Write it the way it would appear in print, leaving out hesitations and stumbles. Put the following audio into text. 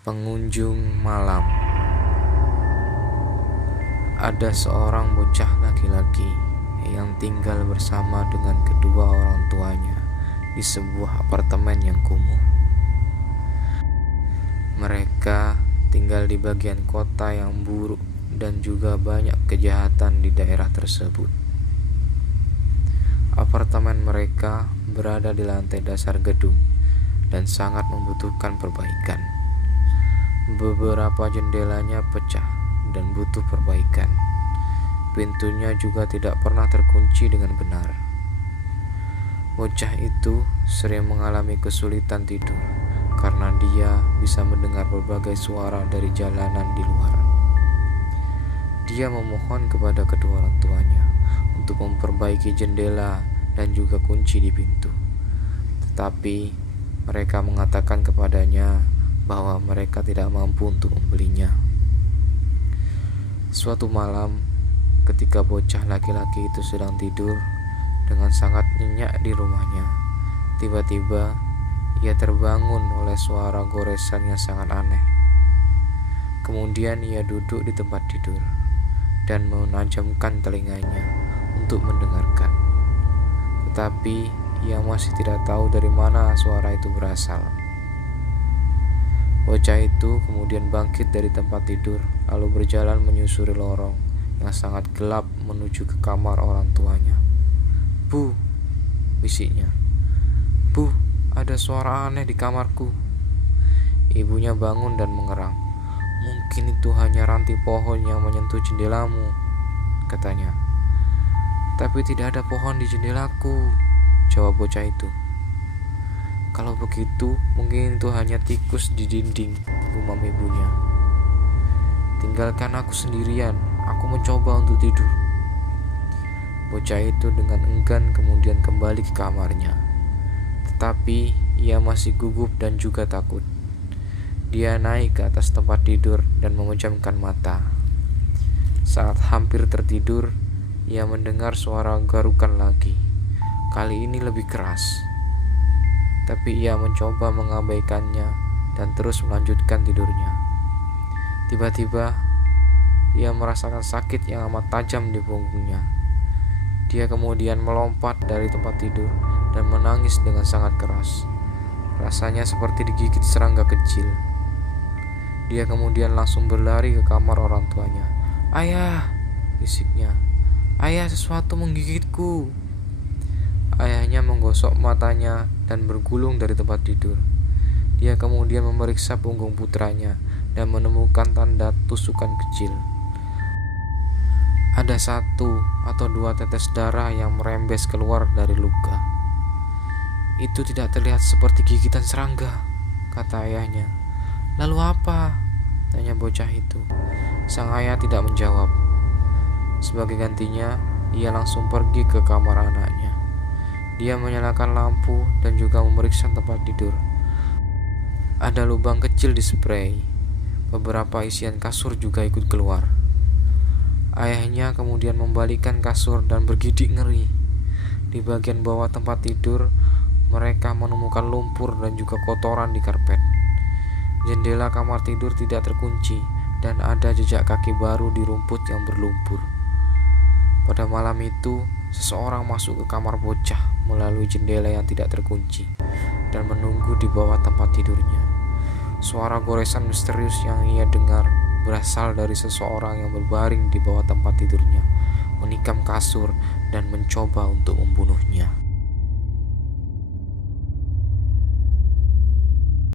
Pengunjung malam. Ada seorang bocah laki-laki yang tinggal bersama dengan kedua orang tuanya di sebuah apartemen yang kumuh. Mereka tinggal di bagian kota yang buruk dan juga banyak kejahatan di daerah tersebut. Apartemen mereka berada di lantai dasar gedung dan sangat membutuhkan perbaikan. Beberapa jendelanya pecah dan butuh perbaikan. Pintunya juga tidak pernah terkunci dengan benar. Bocah itu sering mengalami kesulitan tidur karena dia bisa mendengar berbagai suara dari jalanan di luar. Dia memohon kepada kedua orang tuanya untuk memperbaiki jendela dan juga kunci di pintu. Tetapi mereka mengatakan kepadanya bahwa mereka tidak mampu untuk membelinya. Suatu malam, ketika bocah laki-laki itu sedang tidur dengan sangat nyenyak di rumahnya, tiba-tiba ia terbangun oleh suara goresan yang sangat aneh. Kemudian ia duduk di tempat tidur dan menajamkan telinganya untuk mendengarkan. Tetapi ia masih tidak tahu dari mana suara itu berasal. Bocah itu kemudian bangkit dari tempat tidur, lalu berjalan menyusuri lorong yang sangat gelap menuju ke kamar orang tuanya. "Bu," bisiknya. "Bu, ada suara aneh di kamarku." Ibunya bangun dan mengerang. "Mungkin itu hanya ranting pohon yang menyentuh jendelamu," katanya. "Tapi tidak ada pohon di jendelaku," jawab bocah itu. "Kalau begitu, mungkin itu hanya tikus di dinding," gumam ibunya. "Tinggalkan aku sendirian, aku mencoba untuk tidur." Bocah itu dengan enggan kemudian kembali ke kamarnya. Tetapi ia masih gugup dan juga takut. Dia naik ke atas tempat tidur dan memejamkan mata. Saat hampir tertidur, ia mendengar suara garukan lagi. Kali ini lebih keras. Tapi ia mencoba mengabaikannya dan terus melanjutkan tidurnya. Tiba-tiba, ia merasakan sakit yang amat tajam di punggungnya. Dia kemudian melompat dari tempat tidur dan menangis dengan sangat keras. Rasanya seperti digigit serangga kecil. Dia kemudian langsung berlari ke kamar orang tuanya. "Ayah!" bisiknya. "Ayah, sesuatu menggigitku." Ayahnya menggosok matanya dan bergulung dari tempat tidur. Dia kemudian memeriksa punggung putranya dan menemukan tanda tusukan kecil. Ada 1 atau 2 tetes darah yang merembes keluar dari luka. "Itu tidak terlihat seperti gigitan serangga," kata ayahnya. "Lalu apa?" tanya bocah itu. Sang ayah tidak menjawab. Sebagai gantinya, ia langsung pergi ke kamar anaknya. Dia menyalakan lampu dan juga memeriksa tempat tidur. Ada lubang kecil di spray. Beberapa isian kasur juga ikut keluar. Ayahnya kemudian membalikkan kasur dan bergidik ngeri. Di bagian bawah tempat tidur, mereka menemukan lumpur dan juga kotoran di karpet. Jendela kamar tidur tidak terkunci dan ada jejak kaki baru di rumput yang berlumpur. Pada malam itu, seseorang masuk ke kamar bocah melalui jendela yang tidak terkunci dan menunggu di bawah tempat tidurnya. Suara goresan misterius yang ia dengar berasal dari seseorang yang berbaring di bawah tempat tidurnya, menikam kasur dan mencoba untuk membunuhnya.